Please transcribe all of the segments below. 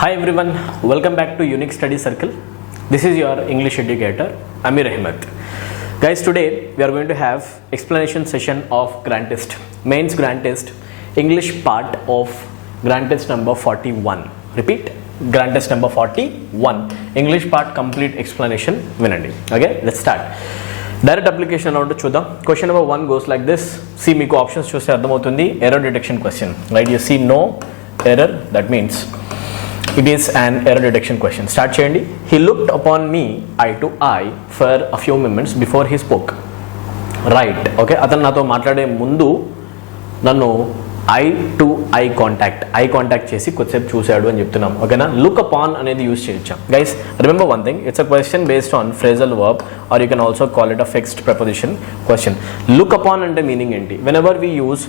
Hi everyone, welcome back to Unique Study Circle. This is your English educator Ameer. Guys, today we are going to have explanation session of Grand Test, Mains Grand Test, English part of Grand Test number 41. Repeat, Grand Test number 41, English part complete explanation వినండి. Okay, let's start. Direct application ఎలా ఉంటుందో చూద్దాం. Question number 1 goes like this. సి మీకు options చూస్తే అర్థమవుతుంది. Error detection question, right? You see no error, that means it is an error detection question. Start cheyandi. He looked upon me eye to eye for a few moments before he spoke. Right, okay, atanu nato maatlade mundu nannu eye to eye contact chesi kodsep chusadu ani cheptunnam. Okay na, look upon anedi use cheyocha. Guys, remember one thing, it's a question based on phrasal verb, or you can also call it a fixed preposition question. Look upon ante meaning enti? Whenever we use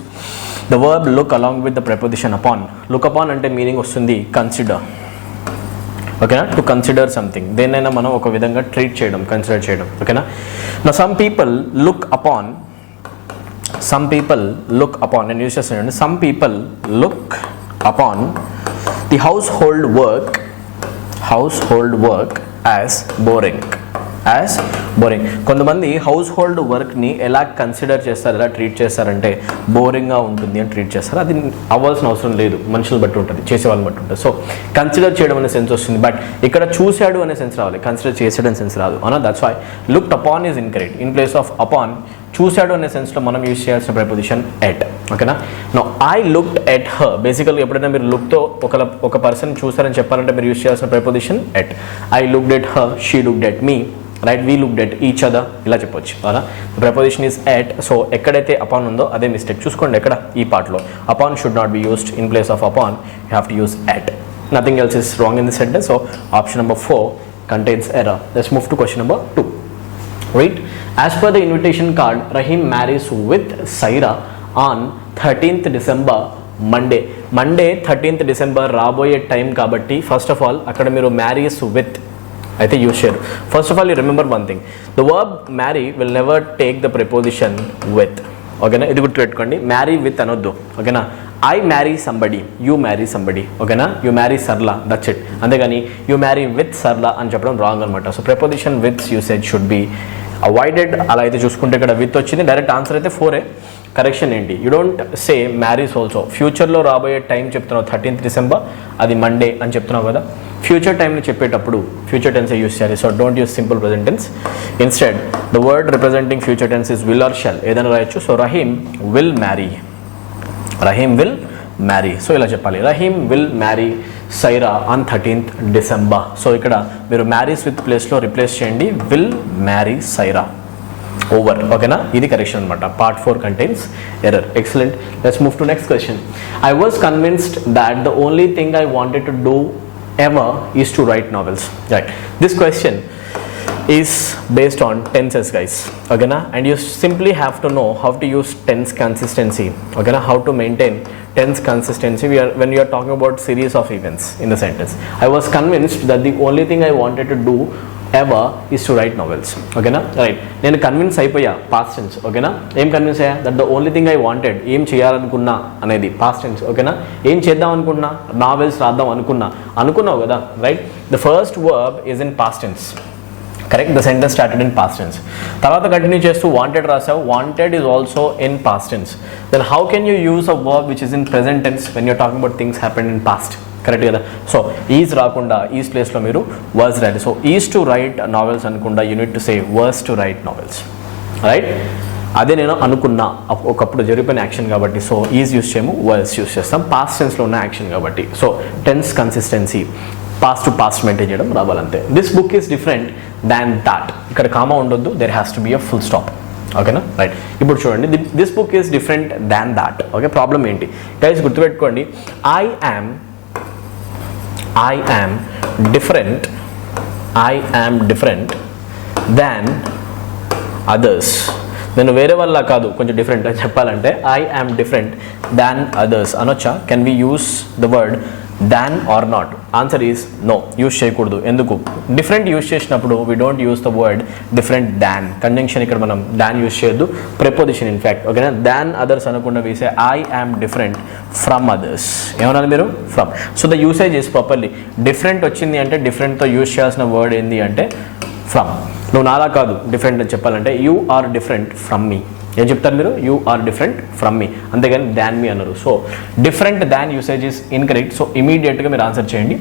the verb look along with the preposition upon, look upon ante meaning vastundi consider. Okay na, to consider something, denaina manam oka vidhanga treat cheyadam, consider cheyadam. Okay na, now some people look upon and use chestanu, some people look upon the household work as boring. కొంతమంది house hold వర్క్ని ఎలా consider చేస్తారు, ఎలా treat చేస్తారంటే బోరింగ్గా ఉంటుంది అని treat చేస్తారు. అది అవ్వాల్సిన అవసరం లేదు, మనుషులు బట్టి ఉంటుంది, చేసే వాళ్ళని బట్టి ఉంటుంది. సో కన్సిడర్ చేయడం అనే సెన్స్ వస్తుంది, బట్ ఇక్కడ చూశాడు అనే సెన్స్ రావాలి, కన్సిడర్ చేసాడు అనే సెన్స్ రాదు. అవునా? That's why looked upon is incorrect. In place of upon, చూశాడు అనే సెన్స్లో మనం యూజ్ చేయాల్సిన ప్రిపోజిషన్ ఎట్. ఓకేనా? No I looked at her. బేసికల్గా ఎప్పుడైనా మీరు లుక్తో ఒక పర్సన్ చూసారని చెప్పాలంటే మీరు యూజ్ చేయాల్సిన preposition at. I looked at her, she looked at me, right? We looked at each other, ఇలా చెప్పొచ్చు. అవునా? Preposition is at. సో ఎక్కడైతే అపాన్ ఉందో అదే మిస్టేక్. చూసుకోండి ఎక్కడ ఈ పార్ట్లో upon should not be used. In place of upon you have to use at. Nothing else is wrong in this sentence. So option number 4 contains error. Let's move to question number 2. Right? As per the invitation card, Rahim marries with Saira on 13th December, Monday 13th December రాబోయే time కాబట్టి first of all అక్కడ మీరు marries with అయితే use చేయరు. First of all you remember one thing, the verb marry will never take the preposition with. ఓకేనా? ఇది గుర్తుపెట్టుకోండి, marry with అనొద్దు. ఓకేనా? I marry somebody, you marry somebody. ఓకేనా? You marry Sarla, that's it. అంతేగాని you marry with Sarla అని చెప్పడం wrong అనమాట. So preposition with usage should be avoided. అలా అయితే చూసుకుంటే ఇక్కడ విత్ వచ్చింది, డైరెక్ట్ ఆన్సర్ అయితే 4. కరెక్షన్ ఏంటి? You don't say marries also. ఫ్యూచర్లో రాబోయే టైం చెప్తున్నావు, 13th December, అది మండే అని చెప్తున్నావు కదా. ఫ్యూచర్ టైంని చెప్పేటప్పుడు ఫ్యూచర్ టెన్స్ యూస్ చేయాలి. So don't use simple present tense. Instead the word representing future tense is will or shall, ఏదైనా రాయొచ్చు. So Rahim will marry, so ఇలా చెప్పాలి. Rahim will marry Saira on 13th December. So ఇక్కడ మీరు మ్యారీస్ విత్ ప్లేస్లో replace చేయండి, will marry Saira, over. ఓకేనా? ఇది కరెక్షన్ అనమాట. Part 4 contains error. Excellent. Let's move to next question. I was convinced that the only thing I wanted to do ever is to write novels. Right. This question is based on tenses, guys. Okay na? And you simply have to know how to use tense consistency. Okay na? How to maintain tense consistency when you are talking about series of events in the sentence. I was convinced that the only thing I wanted to do ever is to write novels. Okay na? Right. నేను convince అయిపోయా, past tense. ఓకేనా? ఏం convince అయ్యా? That the only thing I wanted, ఏం చేయాలనుకున్నా అనేది past tense. ఓకేనా? ఏం చేద్దాం అనుకున్నా, నావెల్స్ రాద్దాం అనుకున్నావు కదా, right? The first verb is in past tense, correct? The sentence started in past tense. తర్వాత కంటిన్యూ చేస్తూ వాంటెడ్ రాసావు, wanted is also in past tense. Then how can you use a verb which is in present tense when you're talking about things happened in past? Correct కదా? So is రాకుండా is ప్లేస్లో మీరు was రాయాలి. So is to write novels అనుకుండా you need to say verse to write novels, right? అదే నేను అనుకున్నా, ఒకప్పుడు జరిగిపోయిన యాక్షన్ కాబట్టి సో ఈజ్ యూస్ చేయము, వర్స్ యూస్ చేస్తాం. పాస్ట్ టెన్స్లో ఉన్న యాక్షన్ కాబట్టి so tense consistency, past to past maintain చేయడం రావాలంతే. This book is different than that. ఇక్కడ కామా ఉండొద్దు, there has to be a full stop. ఓకేనా? రైట్. ఇప్పుడు చూడండి, this book is different than that. Okay, problem ఏంటి guys? గుర్తుపెట్టుకోండి, I am different than others. నేను వేరే వల్ల కాదు, కొంచెం డిఫరెంట్ అని చెప్పాలంటే I am different than others అనొచ్చా? Can we use the word than or not? Answer is no, use చేయకూడదు. ఎందుకు? డిఫరెంట్ యూజ్ చేసినప్పుడు we don't use the word different than. Conjunction ఇక్కడ మనం దాన్ యూజ్ చేయొద్దు, ప్రిపోజిషన్ ఇన్ఫ్యాక్ట్. ఓకేనా? Than others అనకుండా we say I am different from others. ఏమన్నారు మీరు? From. So the usage is properly. Different వచ్చింది అంటే డిఫరెంట్తో యూజ్ చేయాల్సిన వర్డ్ ఏంటి అంటే ఫ్రమ్. నువ్వు నాలా కాదు డిఫరెంట్ అని చెప్పాలంటే you are different from me. ఏం చెప్తారు మీరు? You are different from me, అంతేగాని దాన్ మీ అన్నారు. So different than usage is incorrect. So ఇమీడియట్గా మీరు ఆన్సర్ చేయండి,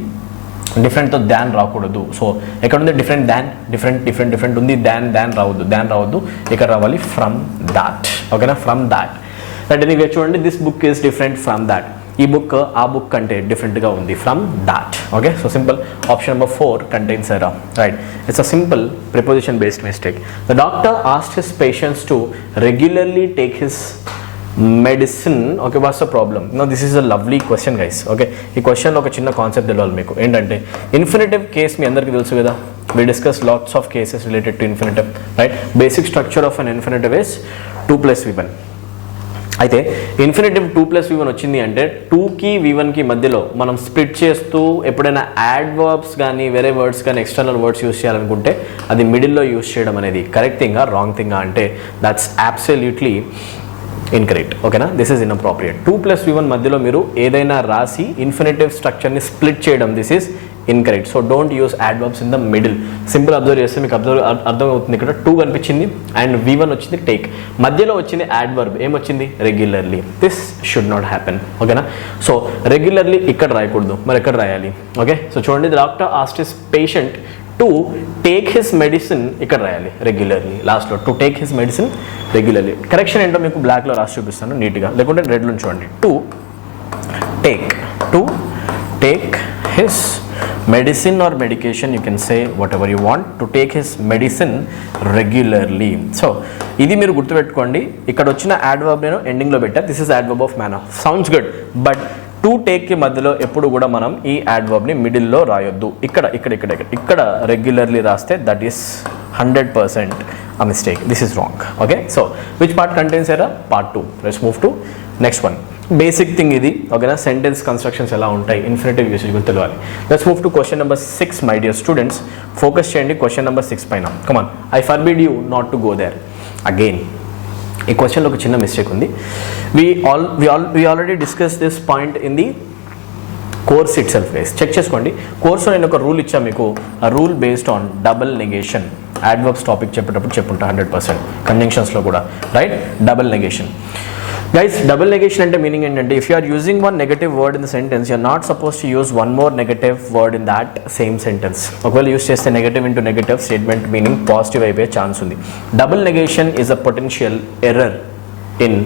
డిఫరెంట్తో దాన్ రాకూడదు. సో ఎక్కడ ఉంది different than? Different different different ఉంది, దాన్ రావద్దు, ఇక్కడ రావాలి ఫ్రమ్ దాట్. ఓకేనా? From that. దట్ ఎనీవే చూడండి, this book is different from that. ఈ బుక్ ఆ బుక్ కంటే డిఫరెంట్గా ఉంది, from that. Okay, so simple. Option number 4 contains error. Right, it's a simple preposition based mistake. The doctor asked his patients to regularly take his medicine. Okay, what's the problem? No, this is a lovely question guys. Okay, ఈ క్వశ్చన్లో ఒక చిన్న concept తెలియాలి మీకు. ఏంటంటే infinitive case మీ అందరికీ తెలుసు కదా. we discuss lots of cases related to infinitive, right? Basic structure of an infinitive is 2 plus v1. అయితే ఇన్ఫినిటివ్ 2 ప్లస్ v1 వచ్చింది అంటే 2కి v1కి మధ్యలో మనం స్ప్లిట్ చేస్తూ ఎప్పుడైనా యాడ్వర్బ్స్ కానీ వేరే వర్డ్స్ కానీ ఎక్స్టర్నల్ వర్డ్స్ యూస్ చేయాలనుకుంటే అది మిడిల్లో యూస్ చేయడం అనేది కరెక్ట్ థింగా రాంగ్ థింగా అంటే దట్స్ అబ్సల్యూట్లీ ఇన్కరెక్ట్. ఓకేనా? This is inappropriate. 2 plus v1 మధ్యలో మీరు ఏదైనా రాసి ఇన్ఫినిటివ్ స్ట్రక్చర్ని స్ప్లిట్ చేయడం this is incorrect. So don't use adverbs in the middle. Simple observe చేస్తే మీకు అర్థమవుతుంది. ఇక్కడ 2 కనిపించింది అండ్ v1 వచ్చింది టేక్, మధ్యలో వచ్చింది యాడ్వర్బ్. ఏమొచ్చింది? Regularly. This should not happen. ఓకేనా? సో రెగ్యులర్లీ ఇక్కడ రాయకూడదు, మరి ఎక్కడ రాయాలి? ఓకే, సో చూడండి, doctor asked his patient to take his medicine, ఇక్కడ రాయాలి రెగ్యులర్లీ లాస్ట్లో. To take his medicine regularly. Correction ఏంటో మీకు బ్లాక్లో రాసి చూపిస్తాను నీట్గా, లేకుంటే రెడ్లో చూడండి. To take his medicine or medication, you can say whatever you want, to take his medicine regularly. So ఇది మీరు గుర్తుపెట్టుకోండి. ఇక్కడ వచ్చిన adverb నేను ఎండింగ్ లో పెట్టా. This is adverb of manner. Sounds good, but to take కి మధ్యలో ఎప్పుడు కూడా మనం ఈ adverb ని మిడిల్ లో రాయొద్దు. ఇక్కడ రెగ్యులర్లీ రాస్తే that is 100% a mistake. This is wrong. Okay, so which part contains error? Part 2. Let's move to next one. Basic thing ఇది. ఓకేనా? సెంటెన్స్ కన్స్ట్రక్షన్స్ ఎలా ఉంటాయి, ఇన్ఫినిటివ్ యూసేజ్ గురించి తెలియాలి. Let's move to question number 6 my dear students. Focus చేయండి question number 6 పైన. Come on, I forbid you not to go there. Again ఈ క్వశ్చన్లో ఒక చిన్న మిస్టేక్ ఉంది. we already discussed this point in the course itself guys. Check చేసుకోండి. కోర్సులో నేను ఒక రూల్ ఇచ్చా మీకు. ఆ rule based on double negation. Adverbs topic చెప్పేటప్పుడు చెప్పుంటా 100%, కంజంక్షన్స్లో కూడా. Right, double negation guys. Double negation అంటే మీనింగ్ ఏంటంటే if you are using one negative word in the sentence, you're not suppose to use one more negative word in that same sentence. ఒకవేళ use చేస్తే negative into negative statement meaning positive అయిపోయే chance ఉంది. Double negation is a potential error in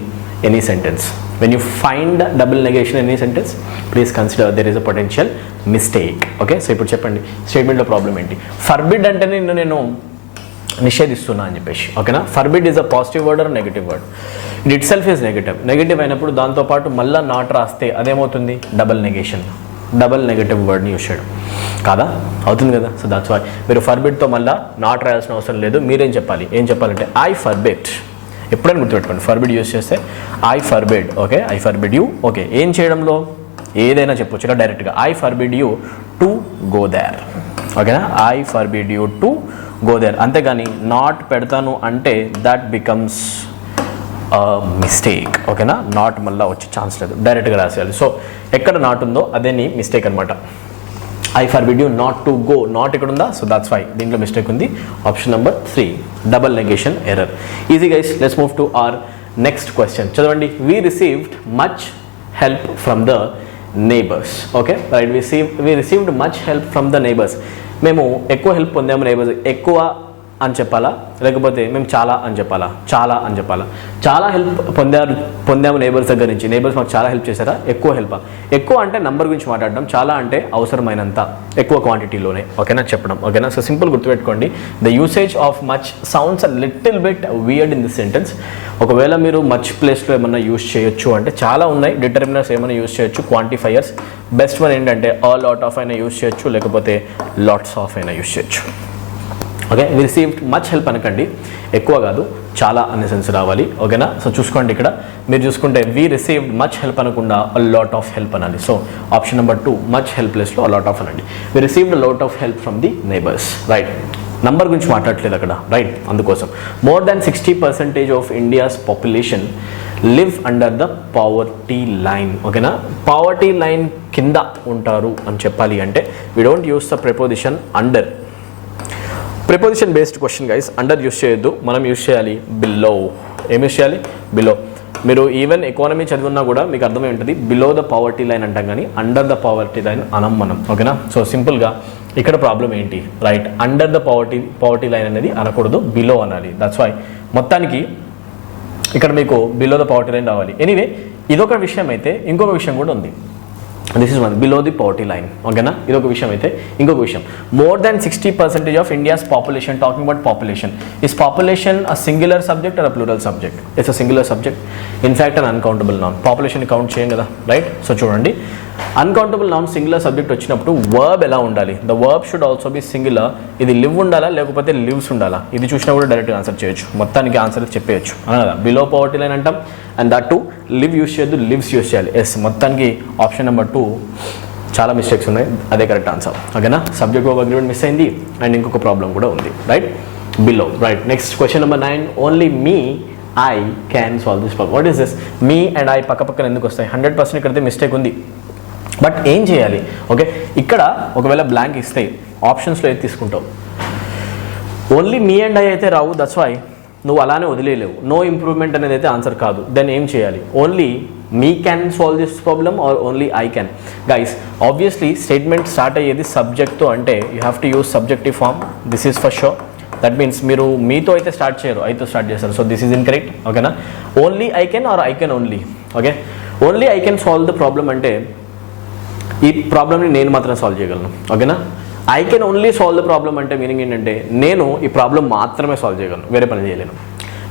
any sentence. When you find double negation in any sentence, please consider there is a potential mistake. Okay, so ఇప్పుడు చెప్పండి స్టేట్మెంట్లో problem ఏంటి? Forbid అంటే నేను నిషేధిస్తున్నా అని చెప్పేసి. ఓకేనా? Forbid is a positive word or negative word? Itself is negative అయినప్పుడు దాంతోపాటు మళ్ళీ నాట్ రాస్తే అదేమవుతుంది? Double negation. డబల్ నెగటివ్ వర్డ్ని యూజ్ చేయడం కాదా? అవుతుంది కదా? సో దాట్స్ వై మీరు ఫర్బిడ్తో మళ్ళీ నాట్ రాయాల్సిన అవసరం లేదు. మీరేం చెప్పాలి? ఏం చెప్పాలంటే ఐ ఫర్బిడ్. ఎప్పుడైనా గుర్తుపెట్టుకోండి, ఫర్బిడ్ యూజ్ చేస్తే I forbid. Okay, I forbid you. Okay, ఏం చేయడంలో ఏదైనా చెప్పొచ్చు ఇలా డైరెక్ట్గా. I forbid you to go there. ఓకేనా? I forbid you to go there. అంతేగాని నాట్ పెడతాను అంటే దట్ బికమ్స్ మిస్టేక్. ఓకేనా? నాట్ మళ్ళీ వచ్చే ఛాన్స్ లేదు, డైరెక్ట్గా రాసేయాలి. సో ఎక్కడ నాట్ ఉందో అదే నీ మిస్టేక్ అనమాట. I forbid you not to go. Not ఇక్కడ ఉందా? సో దాట్స్ వై దీంట్లో మిస్టేక్ ఉంది. Option number 3, double negation error. Easy guys. Let's move to our next question. చదవండి. We received much help from the neighbours. Okay, right. We received much help from the neighbours. మేము ఎక్కువ help పొందాము neighbours. ఎక్కువ అని చెప్పాలా, లేకపోతే మేము చాలా అని చెప్పాలా? చాలా హెల్ప్ పొందాము నైబర్స్ దగ్గర నుంచి. నైబర్స్ మాకు చాలా హెల్ప్ చేశారా? ఎక్కువ హెల్ప్. ఎక్కువ అంటే నంబర్ గురించి మాట్లాడడం, చాలా అంటే అవసరమైనంత ఎక్కువ క్వాంటిటీలోనే. ఓకేనా? చెప్పడం. ఓకేనా? సో సింపుల్ గుర్తుపెట్టుకోండి. The usage of much sounds a little bit weird in this sentence. ఒకవేళ మీరు మచ్ ప్లేస్లో ఏమన్నా యూజ్ చేయొచ్చు అంటే చాలా ఉన్నాయి. డిటర్మినర్స్ ఏమైనా యూజ్ చేయొచ్చు, క్వాంటిఫైయర్స్. బెస్ట్ వన్ ఏంటంటే ఆల్, లాట్ ఆఫ్ అయినా యూజ్ చేయొచ్చు, లేకపోతే లాట్స్ ఆఫ్ అయినా యూజ్ చేయొచ్చు. Okay, we received much help అనకండి, ఎక్కువ కాదు చాలా అనే సెన్స్ రావాలి. ఓకేనా, సో చూసుకోండి ఇక్కడ మీరు చూసుకుంటే వి రిసీవ్డ్ మచ్ హెల్ప్ అనకుండా అ లాట్ ఆఫ్ హెల్ప్ అనాలి. So option number 2 much help ప్లేస్లో అ లాట్ ఆఫ్ అనండి. We received a lot of help from the neighbours. Right, number గురించి మాట్లాడట్లేదు అక్కడ. రైట్, అందుకోసం more than 60% of India's population live under the poverty line. ఓకేనా, poverty line కింద ఉంటారు అని చెప్పాలి అంటే we don't use the preposition under. Preposition based question guys, under use చేయొద్దు, మనం యూస్ చేయాలి బిలో. ఏం యూస్ చేయాలి? బిలో. మీరు ఈవెన్ ఎకానమీ చదివినా కూడా మీకు అర్థమై ఉంటుంది, బిలో ద పావర్టీ లైన్ అంటాం కానీ అండర్ ద పావర్టీ లైన్ అనం మనం. ఓకేనా, సో సింపుల్గా ఇక్కడ ప్రాబ్లం ఏంటి? Right, under the poverty line అనేది అనకూడదు, బిలో అనాలి. దట్స్ వై మొత్తానికి ఇక్కడ మీకు బిలో ద పావర్టీ లైన్ రావాలి. ఎనీవే, ఇదొక విషయం అయితే ఇంకొక విషయం కూడా ఉంది. This is one, below the poverty line. ఓకేనా, ఇదొక విషయం అయితే ఇంకొక విషయం, more than 60% of India's population. Talking about population, is population a singular subject or a plural subject? It's a singular subject, in fact an uncountable noun. Population count చేయం కదా, right? So చూడండి, uncountable noun singular subject వచ్చినప్పుడు verb ఎలా ఉండాలి? The verb should also be singular. ఇది live ఉండాలా లేకపోతే lives ఉండాలా? ఇది చూసినా కూడా డైరెక్ట్గా ఆన్సర్ చేయొచ్చు, మొత్తానికి ఆన్సర్ చెప్పేయచ్చు అనగా బిలో పవర్టీ లైన్ అంటాం. And that to live use చేయొద్దు, లివ్స్ యూస్ చేయాలి. ఎస్, మొత్తానికి ఆప్షన్ నెంబర్ 2 చాలా మిస్టేక్స్ ఉన్నాయి, అదే కరెక్ట్ ఆన్సర్. ఓకేనా, సబ్జెక్ట్ వర్బ్ అగ్రిమెంట్ మిస్ అయింది అండ్ ఇంకొక ప్రాబ్లం కూడా ఉంది. Right, below. Right, next question number 9, only me I can solve this problem. What is this? Me and I పక్క పక్కన ఎందుకు వస్తాయి? 100% ఇక్కడైతే మిస్టేక్ ఉంది, బట్ ఏం చేయాలి? ఓకే, ఇక్కడ ఒకవేళ బ్లాంక్ ఇస్తే ఆప్షన్స్లో ఏది తీసుకుంటావు? ఓన్లీ మీ అండ్ ఐ అయితే రావు, దట్స్ వై నువ్వు అలానే వదిలేలేవు. నో ఇంప్రూవ్మెంట్ అనేది అయితే ఆన్సర్ కాదు. దెన్ ఏం చేయాలి? Only me can solve this problem or only I can? Guys, obviously statement start అయ్యేది సబ్జెక్ట్తో అంటే you have to use subjective form. This is for sure. That means మీరు మీతో అయితే స్టార్ట్ చేయరు, ఐతో స్టార్ట్ చేస్తారు. So this is incorrect. ఓకేనా, only I can or I can only. Okay, only I can solve the problem అంటే ఈ ప్రాబ్లమ్ని నేను మాత్రం సాల్వ్ చేయగలను. ఓకేనా, I can only solve the problem అంటే మీనింగ్ ఏంటంటే నేను ఈ ప్రాబ్లం మాత్రమే సాల్వ్ చేయగలను, వేరే పని చేయలేను.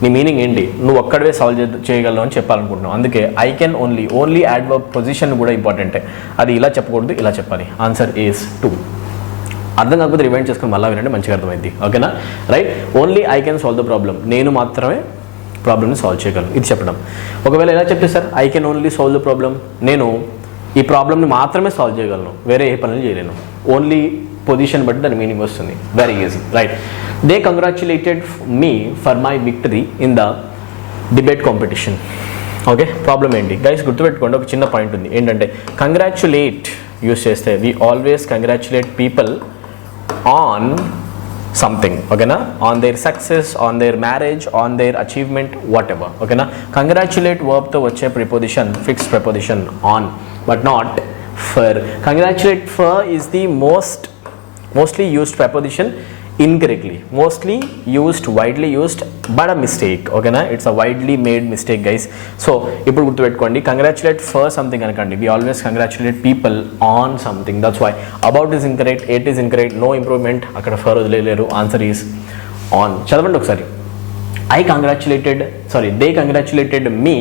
నీ మీనింగ్ ఏంటి? నువ్వు ఒక్కడవే సాల్వ్ చేయగలవు అని చెప్పాలనుకుంటున్నావు. అందుకే I can only, only adverb position కూడా ఇంపార్టెంటే. అది ఇలా చెప్పకూడదు, ఇలా చెప్పాలి. Answer is 2. అర్థం కాకపోతే రివైండ్ చేసుకుని మళ్ళీ వినండి, మంచిగా అర్థమైంది. ఓకేనా, right, only I can solve the problem, నేను మాత్రమే ప్రాబ్లమ్ని సాల్వ్ చేయగలను, ఇది చెప్పడం. ఒకవేళ ఎలా చెప్తే sir I can only solve the problem, నేను ఈ ప్రాబ్లమ్ని మాత్రమే సాల్వ్ చేయగలను, వేరే ఏ పనులు చేయలేను. ఓన్లీ పొజిషన్ బట్టి దాని మీనింగ్ వస్తుంది. Very easy. Right, they congratulated me for my victory in the debate competition. Okay, problem ఏంటి గైస్? గుర్తుపెట్టుకోండి, ఒక చిన్న పాయింట్ ఉంది. ఏంటంటే కంగ్రాచులేట్ యూస్ చేస్తే we always congratulate people on something. ఓకేనా, on their success, on their marriage, on their achievement, whatever. ఓకేనా, congratulate వర్బ్తో వచ్చే preposition fixed preposition on, but not for. Congratulate for is the mostly used preposition incorrectly, mostly used, widely used, but a mistake. Okay na, it's a widely made mistake guys. So ippudu gurtu pettukondi, congratulate for something anakandi, we always congratulate people on something. That's why about is incorrect, it is incorrect, no improvement, akkada for odileleru. Answer is on. Chadavandi okasari. They congratulated me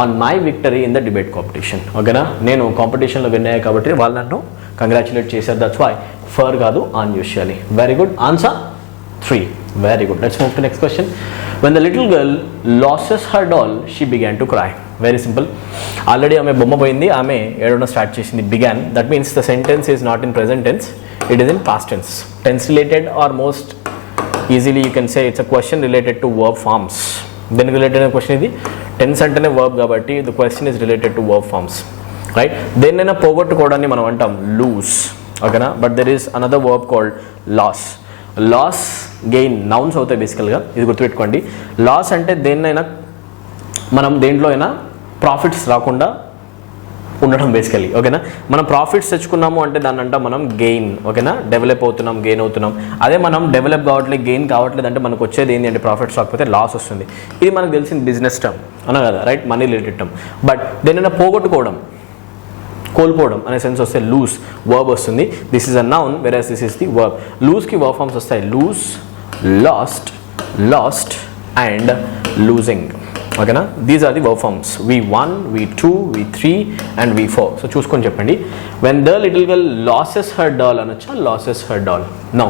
on my victory in the debate competition. ఓకేనా, నేను కాంపిటీషన్లో win అయ్యా కాబట్టి వాళ్ళు నన్ను congratulate చేశారు. That's why for కాదు on use చేయాలి. Very good, answer 3. Very good. Let's move to next question. When the little girl loses her doll she began to cry. Very simple. Already ఆమె బొమ్మ పోయింది, ఆమె ఏడవడం స్టార్ట్ చేసింది. Began, that means the sentence is not in present tense, it is in past tense. Tense related or most easily you can say it's a question related to verb forms. దేనికి related అయిన question ఇది? Tense అంటేనే verb కాబట్టి the question is related to verb forms. Right, దేన్నైనా పోగొట్టుకోవడాన్ని మనం అంటాం lose. ఓకేనా, but there is another verb called loss. Loss, gain nouns అవుతాయి బేసికల్గా, ఇది గుర్తుపెట్టుకోండి. లాస్ అంటే దేన్నైనా మనం దేంట్లో అయినా ప్రాఫిట్స్ రాకుండా ఉండడం బేసికలీ. ఓకేనా, మనం ప్రాఫిట్స్ తెచ్చుకున్నాము అంటే దాన్ని అంటాం మనం గెయిన్. ఓకేనా, డెవలప్ అవుతున్నాం, గెయిన్ అవుతున్నాం. అదే మనం డెవలప్ కావట్లేదు, గెయిన్ కావట్లేదు అంటే మనకు వచ్చేది ఏంటి అంటే ప్రాఫిట్స్ రాకపోతే లాస్ వస్తుంది. ఇది మనకు తెలిసిన బిజినెస్ టర్మ్ అన్నా కదా, right, money related term. But దేనైనా పోగొట్టుకోవడం, కోల్పోవడం అనే సెన్స్ వస్తే లూస్ వర్బ్ వస్తుంది. This is a noun versus this is the verb. లూస్కి వర్బ్ ఫార్మ్స్ వస్తాయి lose, lost, lost and losing. ఓకేనా, these are the verb forms V1, V2, V3 and V4. సో చూసుకొని చెప్పండి. When the little girl loses her doll అనొచ్చా, loses her doll? No,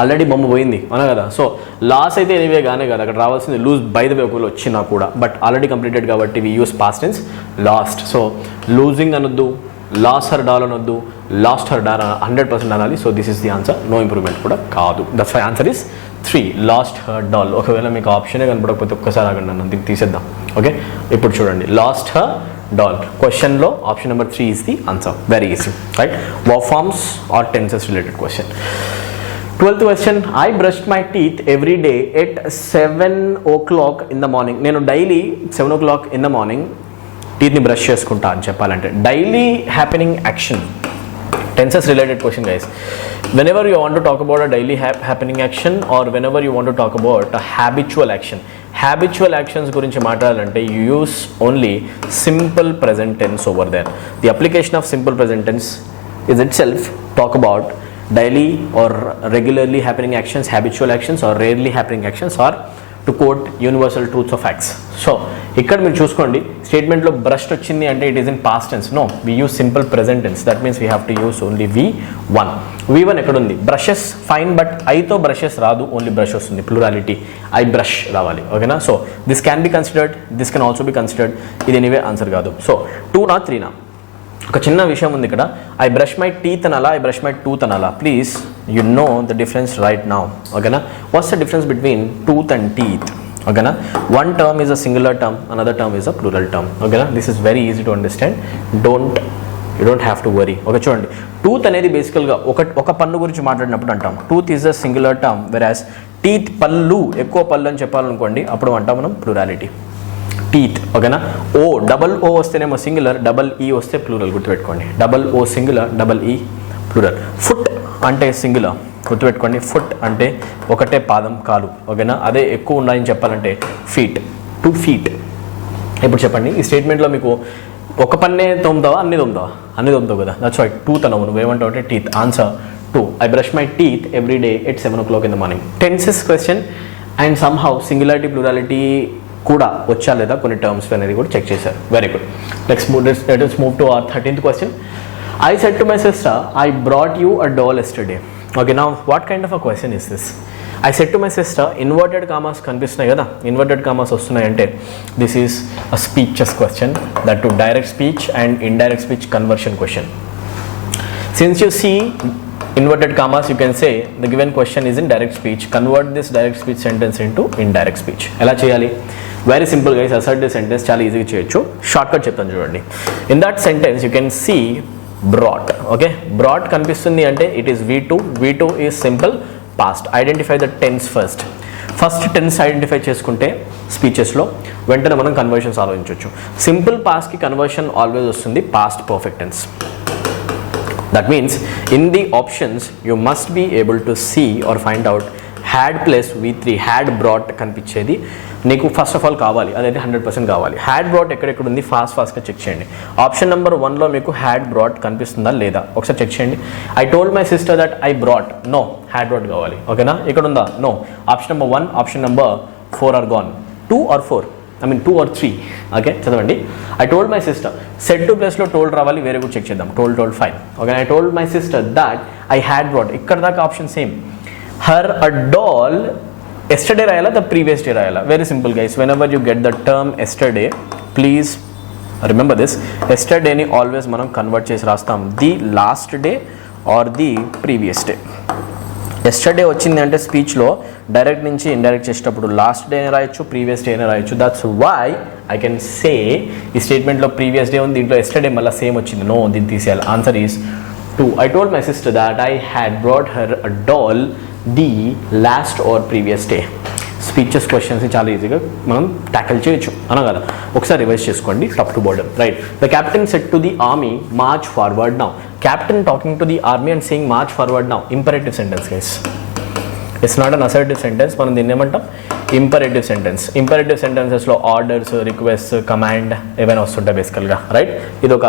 already బొమ్మ పోయింది అవునా కదా. సో లాస్ అయితే ఎనీవే గానే కదా, అక్కడ రావాల్సింది లూజ్ బై ద వే ఒకవేళ వచ్చినా కూడా, బట్ ఆల్రెడీ కంప్లీటెడ్ కాబట్టి we use past tense lost. So losing అనొద్దు, లాస్ హర్ డాల్ అనొద్దు, లాస్ట్ హర్ డాల్ 100% అనాలి. So this is the answer, no improvement కూడా కాదు. That's why answer is 3 lost her doll. ఒకవేళ మీకు ఆప్షనే కనపడకపోతే ఒక్కసారి ఆగండి అన్న, దీన్ని తీసేద్దాం. ఓకే, ఇప్పుడు చూడండి లాస్ట్ హర్ డాల్ క్వశ్చన్లో option number 3 is the answer. Very easy, right. Verb forms or tenses related question. 12th question, I brushed my teeth every day at 7 o'clock in the morning. నేను daily 7 o'clock in the morning టీత్ని brush చేసుకుంటా అని చెప్పాలంటే daily happening action, tenses related question guys. Whenever you want to talk about a daily happening action or whenever you want to talk about a habitual action, habitual actions gurinchi maatladalante you use only simple present tense over there. The application of simple present tense is itself talk about daily or regularly happening actions, habitual actions or rarely happening actions, or to quote universal truths of facts. So ఇక్కడ మీరు చూసుకోండి, స్టేట్మెంట్లో brushed వచ్చింది అంటే it is in past tense. No, we use simple present tense. That means we have to use only V1. V1 ఎక్కడ ఉంది? Brushes fine, but ఐతో brushes రాదు, ఓన్లీ బ్రష్ వస్తుంది. ప్లూరాలిటీ ఐ బ్రష్ రావాలి. ఓకేనా? So this can be considered, this can also be considered. ఇది anyway answer కాదు. So 2 నా 3 నా? ఒక చిన్న విషయం ఉంది ఇక్కడ. ఐ బ్రష్ మై టీత్ అనాలా, ఐ బ్రష్ మై టూత్ అనాలా? Please you know the difference right now. ఓకేనా? What's the difference between tooth and teeth? ఓకేనా? One term is a singular term, another term is a plural term. ఓకేనా? This is very easy to understand. You don't have to worry. Okay, చూడండి, tooth అనేది బేసికల్గా ఒక పన్ను గురించి మాట్లాడినప్పుడు అంటాం tooth is a singular term, versus teeth పళ్ళు, ఎక్కువ పళ్ళు అని చెప్పాలనుకోండి అప్పుడు అంటాం మనం ప్లూరాలిటీ. టీత్. ఓకేనా? ఓ డబల్ ఓ వస్తేనేమో సింగులర్, డబల్ ఈ వస్తే ప్లూరల్. గుర్తుపెట్టుకోండి, డబల్ ఓ సింగులర్, డబల్ ఈ ప్లూరల్. ఫుట్ అంటే సింగులర్, గుర్తుపెట్టుకోండి. ఫుట్ అంటే ఒకటే పాదం, కాలు. ఓకేనా? అదే ఎక్కువ ఉన్నాయని చెప్పాలంటే ఫీట్, 2 feet. ఇప్పుడు చెప్పండి, ఈ స్టేట్మెంట్లో మీకు ఒక పన్నే తోముతావా, అన్ని తోముతావా? అన్ని తోముతావు కదా. దట్స్ వై టూత్ అనవు, నువ్వు ఏమంటావు అంటే teeth. Answer 2. I brush my teeth every day at 7 o'clock in the morning. Tenses question and somehow singularity plurality కూడా వచ్చా లేదా కొన్ని టర్మ్స్ అనేది కూడా చెక్ చేశారు. Very good. Let us move to our 13th question. I said to my sister, I brought you a doll yesterday. Okay, now what kind of a question is this? I said to my sister, inverted commas కనిపిస్తున్నాయి కదా, inverted commas వస్తున్నాయి అంటే this is a speeches question, that to direct speech and indirect speech conversion question. Since you see inverted commas, you can say the given question is in direct speech. Convert this direct speech sentence into indirect speech. ఎలా చేయాలి? Very simple guys. Assertive sentence చాలా ఈజీగా చేయొచ్చు. Short cut చెప్తాను చూడండి. In that sentence you can see brought. Okay, brought కనిపిస్తుంది అంటే it is V2 is simple past. Identify the tense first tense identify చేసుకుంటే స్పీచెస్లో వెంటనే మనం కన్వర్షన్స్ ఆలోచించవచ్చు. సింపుల్ పాస్ట్కి కన్వర్షన్ ఆల్వేస్ వస్తుంది past perfect tense. That means in the options you must be able to see or find out had plus V3, had brought కనిపించేది నీకు first of all కావాలి, అదైతే 100% కావాలి. హ్యాడ్ బ్రాట్ ఎక్కడెక్కడ ఉంది ఫాస్ట్గా చెక్ చేయండి. ఆప్షన్ నెంబర్ 1లో మీకు హ్యాడ్ బ్రాట్ కనిపిస్తుందా లేదా ఒకసారి చెక్ చేయండి. I told my sister that I brought, no, had brought కావాలి. ఓకేనా? ఇక్కడ ఉందా? No. Option number 1, option number 4 or gone. 2 or 4, I mean 2 or 3. Okay, చదవండి. I told my sister, set to ప్లేస్లో టోల్డ్ రావాలి, వేరే కూడా చెక్ చేద్దాం. Told fine. Okay, I told my sister that I had brought. ఇక్కడ దాకా option same. Her a doll yesterday రాయాలా, the previous day రాయాలా? Very simple guys. Whenever you get the term yesterday, please remember this. ఎస్టర్డేని always మనం convert చేసి రాస్తాం the last day or the previous day. Yesterday వచ్చింది అంటే స్పీచ్లో direct నుంచి indirect చేసేటప్పుడు లాస్ట్ డేనే రాయొచ్చు, ప్రీవియస్ డేనే రాయొచ్చు. That's why I can say ఈ స్టేట్మెంట్లో ప్రీవియస్ డే ఉంది, దీంట్లో ఎస్టర్డే మళ్ళీ సేమ్ వచ్చింది. నో, దీన్ని తీసేయాలి. Answer is 2. I told my sister that I had brought her a doll the last or previous day. Speeches questions చాలా ఈజీగా మనం ట్యాకిల్ చేయొచ్చు అనా కదా. ఒకసారి రివైజ్ చేసుకోండి top to bottom. Right. The captain said to the army march forward now. Captain talking to the army and saying march forward now. Imperative sentence guys. It's not an assertive sentence. మనం దీన్ని ఏమంటాం? Imperative sentence. Imperative సెంటెన్సెస్లో orders, request, command ఏవైనా వస్తుంటాయి బేసికల్గా. Right. ఇది ఒక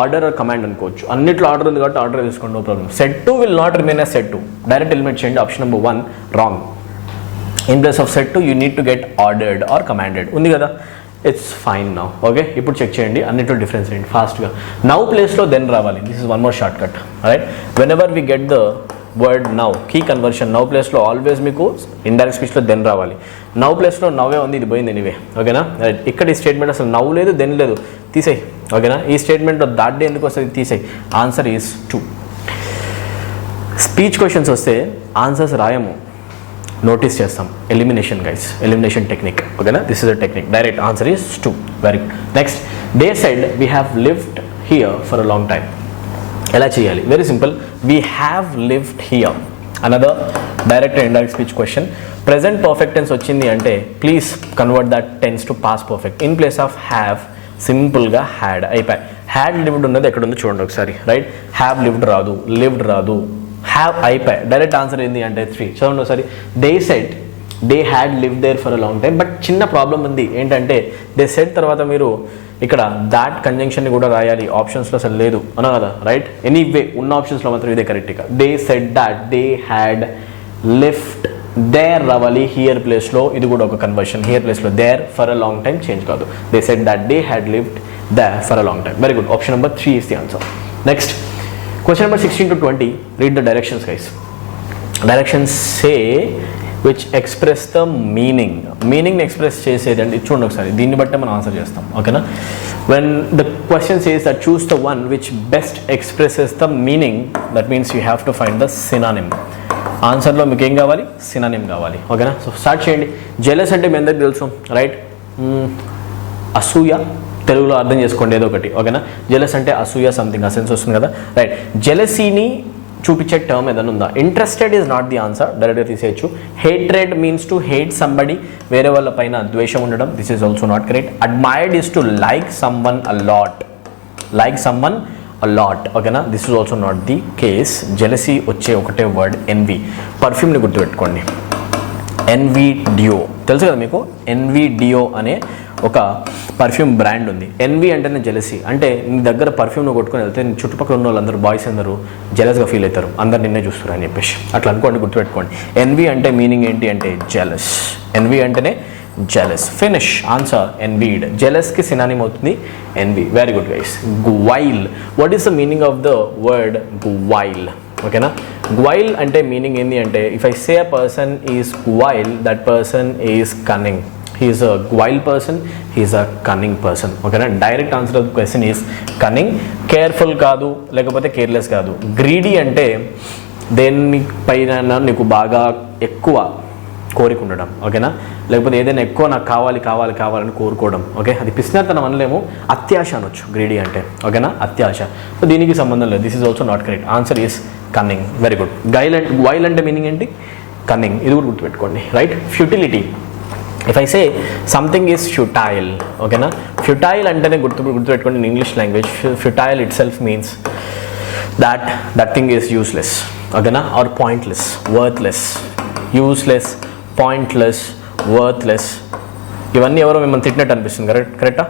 order or command అనుకోవచ్చు. అన్నిట్లో ఆర్డర్ ఉంది కాబట్టి ఆర్డర్ తీసుకోండి, no problem. Set to will not remain as set to. Direct eliminate చేయండి. Option number 1 wrong. In place of set to you need to get ordered or commanded ఉంది కదా. It's fine now. Okay, ఇప్పుడు check చేయండి అన్నిట్లో difference ఏంటి ఫాస్ట్గా. Now ప్లేస్లో then రావాలి. This is one more shortcut. Right. Whenever we get the word now, key conversion. Now ప్లేస్లో ఆల్వేస్ మీకు ఇండైరెక్ట్ స్పీచ్లో దెన్ రావాలి. నౌ ప్లేస్లో నవ్వే ఉంది, ఇది పోయింది ఎనీవే. ఓకేనా, ఇక్కడ ఈ స్టేట్మెంట్ అసలు నవ్వు లేదు దెన్ లేదు, తీసేయి. ఓకేనా, ఈ స్టేట్మెంట్లో దాట్ డే ఎందుకు వస్తుంది, తీసేయి. Answer is 2. స్పీచ్ క్వశ్చన్స్ వస్తే ఆన్సర్స్ రాయము, నోటీస్ చేస్తాం. Elimination guys, elimination technique. ఓకేనా, this is the technique. Direct answer is 2. Very good. Next, they said we have lived here for a long time. ఎలా చేయాలి? Very simple. We have lived here. Another direct and indirect speech question. Present perfect tense వచ్చింది అంటే please convert that tense to past perfect. In place of have సింపుల్గా had అయిపోయి. Had lived ఉన్నది ఎక్కడ ఉందో చూడండి ఒకసారి. రైట్, హ్యావ్ లివ్డ్ రాదు, లివ్డ్ రాదు, హ్యావ్ అయిపోయి. డైరెక్ట్ ఆన్సర్ ఏంటి అంటే 3. చూడండి ఒకసారి. They said they had live there for a long time. But చిన్న ప్రాబ్లం ఉంది ఏంటంటే దే సెడ్ తర్వాత మీరు ఇక్కడ దాట్ కంజంక్షన్ని కూడా రాయాలి. ఆప్షన్స్లో అసలు లేదు అన్నా కదా. రైట్, ఎనీవే ఉన్న ఆప్షన్స్లో మాత్రం ఇదే కరెక్ట్గా. They said that they had lived there రావాలి హియర్ ప్లేస్లో. ఇది కూడా ఒక కన్వర్షన్. హియర్ ప్లేస్లో there for a long time change కాదు. They said that they had lived there for a long time. Very good. Option number 3 is the answer. Next, question number 16 to 20. Read the directions, guys. Directions say which express the meaning. Meaning express చేసేది అంటే ఇది చూడండి ఒకసారి. దీన్ని బట్టే మనం answer చేస్తాం. ఓకేనా, when the question says that choose the one which best expresses the meaning, that means you have to find the synonym. ఆన్సర్లో మీకు ఏం కావాలి? సినానిమ్ కావాలి. ఓకేనా, సో స్టార్ట్ చేయండి. జెలస్ అంటే మీ అందరికి తెలుసు. రైట్, అసూయ తెలుగులో అర్థం చేసుకోండి ఏదో ఒకటి. ఓకేనా, జెలస్ అంటే అసూయ సంథింగ్, ఆ సెన్స్ వస్తుంది కదా. రైట్, జెలసీని చూపించే టర్మ్ ఏదైనా ఉందా? Interested is not the answer, డైరెక్ట్గా తీసేయచ్చు. Hatred means to hate somebody, వేరే వాళ్ళ పైన ద్వేషం ఉండడం. This is also not correct. Admired is to like someone a lot, like someone a lot. ఓకేనా, this is also not the case. Jealousy వచ్చే ఒకటే వర్డ్ ఎన్వి. పర్ఫ్యూమ్ని గుర్తుపెట్టుకోండి, N V డియో తెలుసు కదా మీకు. ఎన్వి డియో అనే ఒక పర్ఫ్యూమ్ బ్రాండ్ ఉంది. ఎన్వి అంటేనే జెలసీ. అంటే నీ దగ్గర పర్ఫ్యూమ్ను కొట్టుకొని వెళ్తే నీ చుట్టుపక్కల ఉన్న వాళ్ళందరూ బాయ్స్ అందరూ జెలస్గా ఫీల్ అవుతారు, అందరు నిన్నే చూస్తారు అని చెప్పేసి అట్లా అనుకోండి, గుర్తుపెట్టుకోండి. ఎన్వి అంటే మీనింగ్ ఏంటి అంటే జెలస్. ఎన్వి అంటేనే జెలస్. ఫినిష్. Answer envied. జెలస్కి సినానిమ్ అవుతుంది envy. Very good guys. Guile. What is the meaning of the word guile? ఓకేనా, గ్వైల్ అంటే మీనింగ్ ఏంటి అంటే if I say a person is guile, that person is cunning. He is a guile person, he is a cunning person. ఓకేనా, direct answer of the question is cunning. Careful కాదు, లేకపోతే careless కాదు. Greedy అంటే దేని పైన నీకు బాగా ఎక్కువ కోరిక ఉండడం. ఓకేనా, లేకపోతే ఏదైనా ఎక్కువ నాకు కావాలి కావాలి కావాలని కోరుకోవడం. ఓకే, అది పిసినాతనం అనలేము, అత్యాశ అనొచ్చు గ్రీడీ అంటే. ఓకేనా, అత్యాశ. సో దీనికి సంబంధం లేదు. This is also not correct. Answer is cunning. Very good. Wile అంటే మీనింగ్ ఏంటి? కన్నింగ్. ఇది కూడా గుర్తుపెట్టుకోండి. Right, futility. If I say something is futile. ఓకేనా, ఫ్యూటైల్ అంటేనే గుర్తుపెట్టుకోండి in English language. Futile itself means that thing is useless. ఓకేనా, or pointless, worthless. Useless, pointless, worthless, ఇవన్నీ ఎవరో మిమ్మల్ని తిట్టినట్టు అనిపిస్తుంది. కరెక్టా?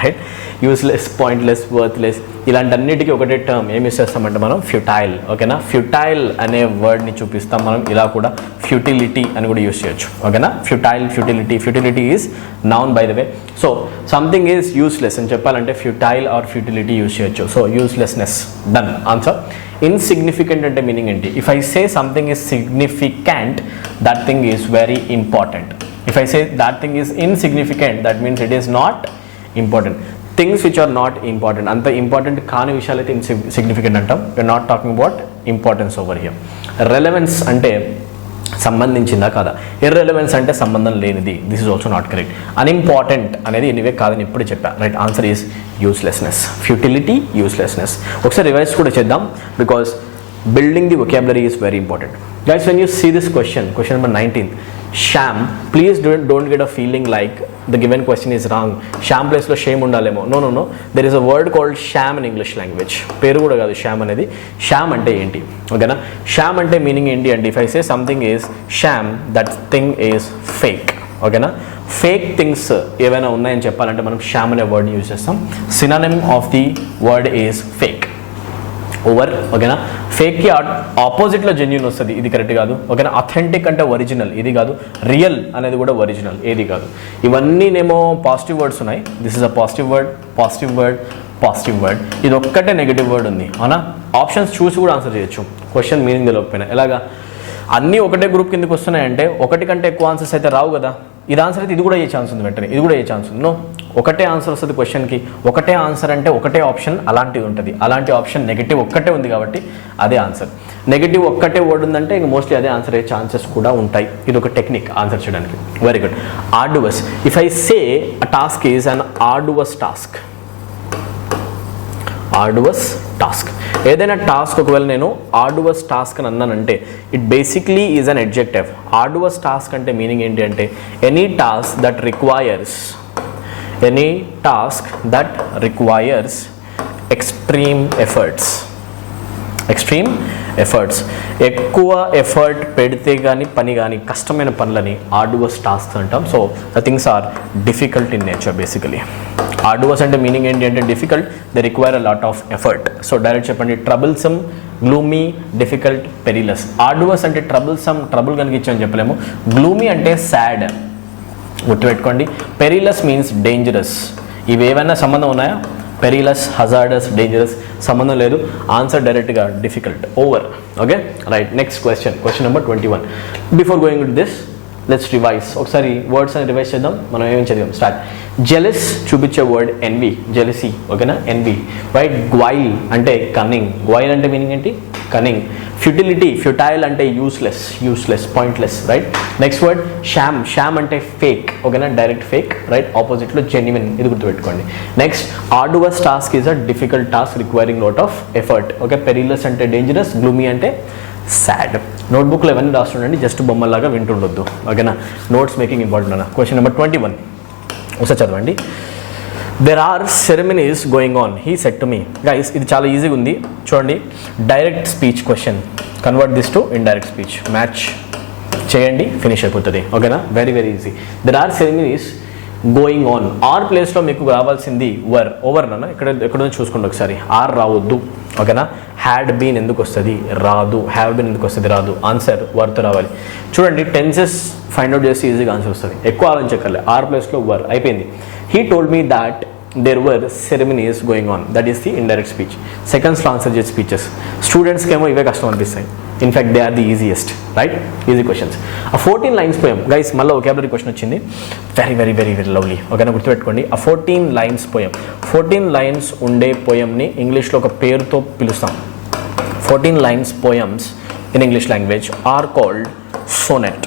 రైట్, యూస్లెస్, పాయింట్లెస్, వర్త్లెస్, ఇలాంటన్నిటికీ ఒకటే టర్మ్ ఏం యూస్ చేస్తామంటే మనం ఫ్యూటైల్. ఓకేనా, ఫ్యూటైల్ అనే వర్డ్ని చూపిస్తాం మనం. ఇలా కూడా ఫ్యూటిలిటీ అని కూడా యూస్ చేయొచ్చు. ఓకేనా, futile, futility. Futility is noun by the way. So something is useless అని చెప్పాలంటే ఫ్యూటైల్ ఆర్ ఫ్యూటిలిటీ యూస్ చేయొచ్చు. సో యూస్లెస్నెస్. డన్. ఆన్సర్. ఇన్సిగ్నిఫికెంట్ అంటే మీనింగ్ ఏంటి? If I say something is significant, that thing is very important. If I say that thing is insignificant, that means it is not important. Things which are not important, anta important kaani vishayalu aithe insignificant antam. We are not talking about importance over here. Relevance ante సంబంధించిందా కాదా? Irrelevance అంటే సంబంధం లేనిది. This is also not correct. Unimportant అనేది anyway కాదని ఇప్పుడే చెప్పా. Right, answer is uselessness. Futility, uselessness. ఒకసారి రివైజ్ కూడా చేద్దాం because building the vocabulary is very important. Guys, when you see this question number 19, sham, please don't get a feeling like the given question is wrong. Sham place lo shame undalemo. No, there is a word called sham in English language. Peru kuda kaadu sham anedi. Sham ante enti? Okay na, sham ante meaning enti ante if I say something is sham, that thing is fake. Okay na, fake things ఏవైనా ఉన్నాయని చెప్పాలంటే మనం sham అనే word use చేస్తాం. Synonym of the word is fake. Over. ఓకేనా, ఫేక్కి ఆపోజిట్లో genuine వస్తుంది, ఇది కరెక్ట్ కాదు. ఓకేనా, అథెంటిక్ అంటే ఒరిజినల్, ఇది కాదు. రియల్ అనేది కూడా ఒరిజినల్, ఏది కాదు. ఇవన్నీనేమో పాజిటివ్ వర్డ్స్ ఉన్నాయి. This is a positive word, positive word, positive word. ఇది ఒక్కటే నెగిటివ్ వర్డ్ ఉంది, అవునా? ఆప్షన్స్ చూసి కూడా ఆన్సర్ చేయొచ్చు, క్వశ్చన్ మీనింగ్ తెలియకపోయినా. ఎలాగా అన్నీ ఒకటే గ్రూప్ కిందకి వస్తున్నాయంటే ఒకటి కంటే ఎక్కువ ఆన్సర్స్ అయితే రావు కదా. ఇది ఆన్సర్ అయితే ఇది కూడా ఏ ఛాన్స్ ఉంది, వెంటనే ఇది కూడా ఏ ఛాన్స్ ఉంది. నో, ఒకటే ఆన్సర్ వస్తుంది క్వశ్చన్కి. ఒకటే ఆన్సర్ అంటే ఒకటే ఆప్షన్ అలాంటిది ఉంటుంది. అలాంటి ఆప్షన్ నెగిటివ్ ఒక్కటే ఉంది కాబట్టి అదే ఆన్సర్. నెగిటివ్ ఒక్కటే వర్డ్ ఉందంటే ఇంక మోస్ట్లీ అదే ఆన్సర్ అయ్యే ఛాన్సెస్ కూడా ఉంటాయి. ఇది ఒక టెక్నిక్ ఆన్సర్ చేయడానికి. Very good. Arduous. If I say a task is an arduous task. Arduous task. ఏదైనా టాస్క్ ఒకవేళ నేను ఆర్డువస్ టాస్క్ అని అన్నానంటే it basically is an adjective. Arduous task అంటే మీనింగ్ ఏంటి అంటే any task that requires extreme efforts. ఎక్కువ effort పెడితే కానీ పని కానీ కష్టమైన పనులని ఆర్డువస్ టాస్క్ అంటాం. So the things are difficult in nature basically. Arduous అంటే మీనింగ్ ఏంటి అంటే difficult, they require a lot of effort. So direct చెప్పండి, ట్రబుల్సమ్, గ్లూమీ, డిఫికల్ట్, పెరిలస్. ఆర్డువస్ అంటే ట్రబుల్ కనిపించని చెప్పలేము. గ్లూమీ అంటే సాడ్, గుర్తుపెట్టుకోండి. Perilous means dangerous. ఇవేవైనా సంబంధం ఉన్నాయా? పెరిలస్, హజార్డస్, డేంజరస్ సంబంధం లేదు. ఆన్సర్ డైరెక్ట్గా difficult. Over. Okay, right. Next question number 21. Before going to this let's revise. ఒకసారి వర్డ్స్ అని రివైజ్ చేద్దాం. మనం ఏమేమి చదివాం? స్టార్ట్. జెలస్ చూపించే వర్డ్ ఎన్వి, జెలసీ. ఓకేనా, ఎన్వి. రైట్. గ్వైల్ అంటే కన్నింగ్. గ్వైల్ అంటే మీనింగ్ ఏంటి? కన్నింగ్. ఫ్యూటిలిటీ, ఫ్యూటైల్ అంటే useless, pointless. Right. Next word sham అంటే ఫేక్. ఓకేనా, డైరెక్ట్ ఫేక్. రైట్. ఆపోజిట్లో జెన్యున్, ఇది గుర్తుపెట్టుకోండి. Next, arduous task is a difficult task requiring lot of effort. Okay. Perilous అంటే డేంజరస్, గ్లూమీ అంటే సాడ్. నోట్బుక్లో ఇవన్నీ రాస్తుండండి, జస్ట్ బొమ్మల్లాగా వింటుండొద్దు. ఓకేనా, నోట్స్ మేకింగ్ ఇంపార్టెంట్ అన్న. క్వశ్చన్ నెంబర్ 21 ఒకసారి చదవండి. There are ceremonies going on, he said to me. Guys ఇది చాలా ఈజీగా ఉంది చూడండి. Direct speech question, convert this to indirect speech. Match చేయండి, ఫినిష్ అయిపోతుంది. ఓకేనా, very very easy. There are ceremonies going on. Are ప్లేస్లో మీకు రావాల్సింది ఓవర్ నాన్న. ఎక్కడో చూసుకోండి ఒకసారి. ఆర్ రావద్దు. ఓకేనా. హ్యాడ్ బీన్ ఎందుకు వస్తుంది? రాదు. హ్యావ్ బీన్ ఎందుకు వస్తుంది? రాదు. ఆన్సర్ వర్తో రావాలి. చూడండి, టెన్సెస్ ఫైండ్ అవుట్ చేసి ఈజీగా ఆన్సర్ వస్తుంది. ఎక్కువ ఆలోచించక్కర్లే. ఆర్ ప్లేస్లో అయిపోయింది. He told me that there were ceremonies going on. That is the indirect speech. Seconds answer చేసే స్పీచెస్. స్టూడెంట్స్కి ఏమో ఇవే కష్టం అనిపిస్తాయి. In fact they are the easiest. Right, easy questions. ఆ 14 లైన్స్ పోయాం గైస్. మళ్ళీ ఒకాబులరీ క్వశ్చన్ వచ్చింది. Very very very very lovely. ఓకేనా, గుర్తుపెట్టుకోండి. ఆ 14 లైన్స్ పోయాం. 14 లైన్స్ ఉండే పోయంని ఇంగ్లీష్లో ఒక పేరుతో పిలుస్తాం. 14 lines poems in English language are called sonnet.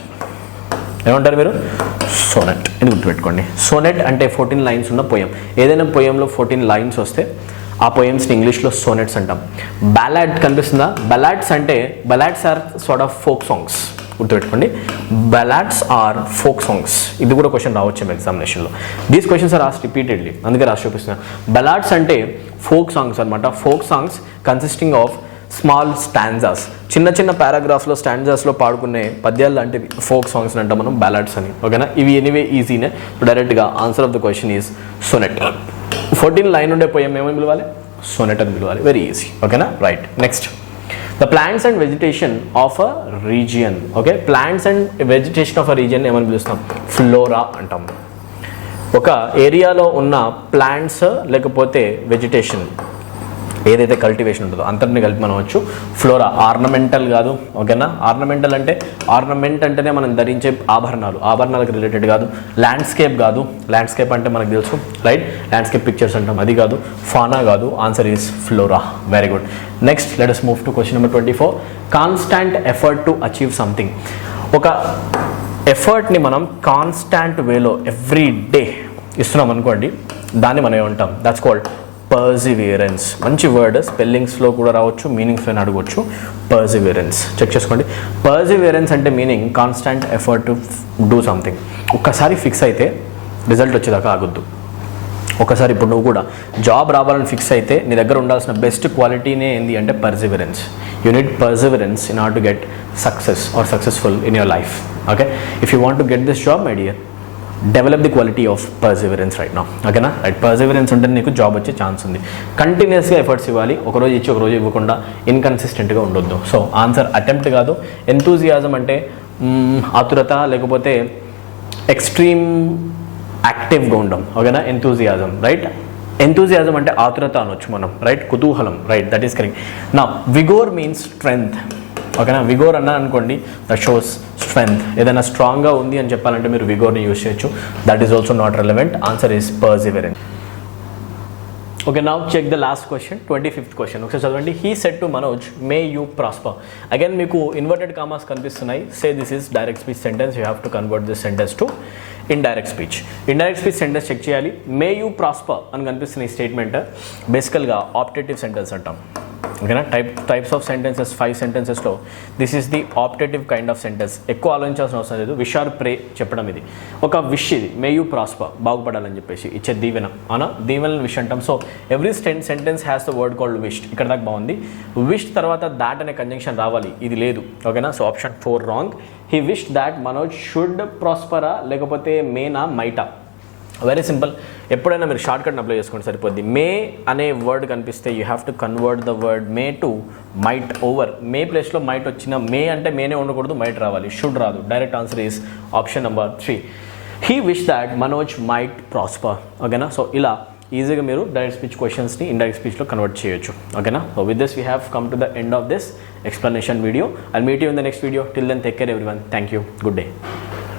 ఏమంటారు మీరు? సోనెట్. ఇది గుర్తుపెట్టుకోండి. సోనెట్ అంటే 14 లైన్స్ ఉన్న పోయం. ఏదైనా పోయంలో 14 లైన్స్ వస్తే ఆ పోయమ్స్ని ఇంగ్లీష్లో సోనెట్స్ అంటాం. బ్యాలాడ్ కనిపిస్తుందా? Ballads are sort of folk songs. గుర్తుపెట్టుకోండి, బ్యాలాడ్స్ ఆర్ ఫోక్ సాంగ్స్. ఇది కూడా క్వశ్చన్ రావచ్చు ఎగ్జామినేషన్లో. These questions are asked repeatedly, అందుకే రాసి చూపిస్తున్నా. బ్యాలాడ్స్ అంటే ఫోక్ సాంగ్స్ అనమాట. Folk songs consisting of small stanzas. చిన్న చిన్న పారాగ్రాఫ్లో స్టాంజాస్లో పాడుకునే పద్యాలు లాంటివి ఫోక్ సాంగ్స్ అంటాం మనం, బ్యాలాడ్స్ అని. ఓకేనా, ఇవి ఎనీవే ఈజీనే. డైరెక్ట్గా answer of the question is sonnet. 14 line ఉండే పోయం ఏమని పిలవాలి? సోనెట్ అని పిలవాలి. Very easy. ఓకేనా, right. Next, the plants and vegetation of a region. Okay, plants and vegetation of a region ఏమని పిలుస్తాం? ఫ్లోరా అంటాం. ఒక ఏరియాలో ఉన్న ప్లాంట్స్ లేకపోతే వెజిటేషన్ ఏదైతే కల్టివేషన్ ఉంటుందో అంతటిని కలిపి మనం వచ్చు ఫ్లోరా. ఆర్నమెంటల్ కాదు. ఓకేనా, ఆర్నమెంటల్ అంటే ఆర్నమెంట్ అంటేనే మనం ధరించే ఆభరణాలకు రిలేటెడ్ కాదు. ల్యాండ్స్కేప్ కాదు. ల్యాండ్స్కేప్ అంటే మనకు తెలుసు, రైట్? ల్యాండ్స్కేప్ పిక్చర్స్ అంటాం, అది కాదు. ఫానా కాదు. Answer is flora. Very good. Next, let us move to question number 24. Constant effort to achieve something. ఒక ఎఫర్ట్ని మనం కాన్స్టాంట్ వేలో ఎవ్రీ డే ఇస్తున్నాం అనుకోండి, దాన్ని మనం ఏమంటాం? That's called perseverance. మంచి వర్డ్, స్పెల్లింగ్స్లో కూడా రావచ్చు, మీనింగ్స్లో అడగవచ్చు. పర్సివియరెన్స్ చెక్ చేసుకోండి. పర్సివియరెన్స్ అంటే meaning constant effort to do something. ఒక్కసారి ఫిక్స్ అయితే రిజల్ట్ వచ్చేదాకా ఆగొద్దు. ఒకసారి ఇప్పుడు నువ్వు కూడా జాబ్ రావాలని ఫిక్స్ అయితే నీ దగ్గర ఉండాల్సిన బెస్ట్ క్వాలిటీనే ఏంది అంటే perseverance. You need perseverance in order to get success or successful in your life. Okay, if you want to get this job my dear, develop the quality of perseverance right now. ఓకేనా, right. Perseverance ఉంటే నీకు job వచ్చే chance ఉంది. కంటిన్యూస్గా efforts ఇవ్వాలి. ఒకరోజు ఇచ్చి ఒకరోజు ఇవ్వకుండా ఇన్కన్సిస్టెంట్గా ఉండొద్దు. సో ఆన్సర్ అటెంప్ట్ కాదు. ఎంతూజియాజం అంటే ఆతురత, లేకపోతే ఎక్స్ట్రీమ్ యాక్టివ్గా ఉండడం. ఓకేనా, ఎంతూజియాజం. రైట్, ఎంతూజియాజం అంటే ఆతురత అనొచ్చు మనం, రైట్, కుతూహలం, రైట్, దట్ ఈస్ కరెక్ట్. నా విగోర్ మీన్స్ స్ట్రెంగ్త్, ఓకేనా. విగోర్ అన్నా అనుకోండి, దట్ షోస్ స్ట్రెంగ్త్. ఏదైనా స్ట్రాంగ్గా ఉంది అని చెప్పాలంటే మీరు విగోర్ని యూజ్ చేయొచ్చు. That is also not relevant. Answer is perseverant. Okay, now check the last question, 25th question. ఒకసారి చదవండి. He said to Manoj, may you prosper. Again మీకు ఇన్వర్టెడ్ కామాస్ కనిపిస్తున్నాయి. Say this is direct speech sentence, you have to convert this sentence to indirect speech. Indirect speech sentence check చేయాలి. May you prosper అని కనిపిస్తున్న ఈ statement బేసికల్గా optative sentence అంటాం, ఓకేనా. Types of sentences 5 సెంటెన్సెస్లో this is the optative kind of sentence. ఎక్కువ ఆలోచించాల్సిన అవసరం లేదు. విష్ ఆర్ ప్రే చెప్పడం, ఇది ఒక విష్. ఇది మే యూ ప్రాస్పర్, బాగుపడాలని చెప్పేసి ఇచ్చే దీవెన, అవునా. దీవెన విష్ అంటాం. So every sentence has the word called wished. ఇక్కడ దాకా బాగుంది. విష్డ్ తర్వాత దాట్ అనే కంజంక్షన్ రావాలి, ఇది లేదు, ఓకేనా. So option 4 wrong. He wished that Manoj should ప్రాస్పరా, లేకపోతే మేనా మైటా. Very simple. ఎప్పుడైనా మీరు షార్ట్ కట్ని అప్లై చేసుకోండి, సరిపోద్ది. మే అనే వర్డ్ కనిపిస్తే you have to convert the word may to might over. May ప్లేస్లో మైట్ వచ్చిన, మే అంటే మేనే ఉండకూడదు, మైట్ రావాలి, షుడ్ రాదు. Direct answer is option number 3. He wish that Manoj might prosper, ఓకేనా. సో ఇలా ఈజీగా మీరు డైరెక్ట్ స్పీచ్ క్వశ్చన్స్ని ఇండైరెక్ట్ స్పీచ్లో కన్వర్ట్ చేయొచ్చు, ఓకేనా. So with this we have come to the end of this explanation video. I'll meet you in the next video. Till then, take care everyone. Thank you. Good day.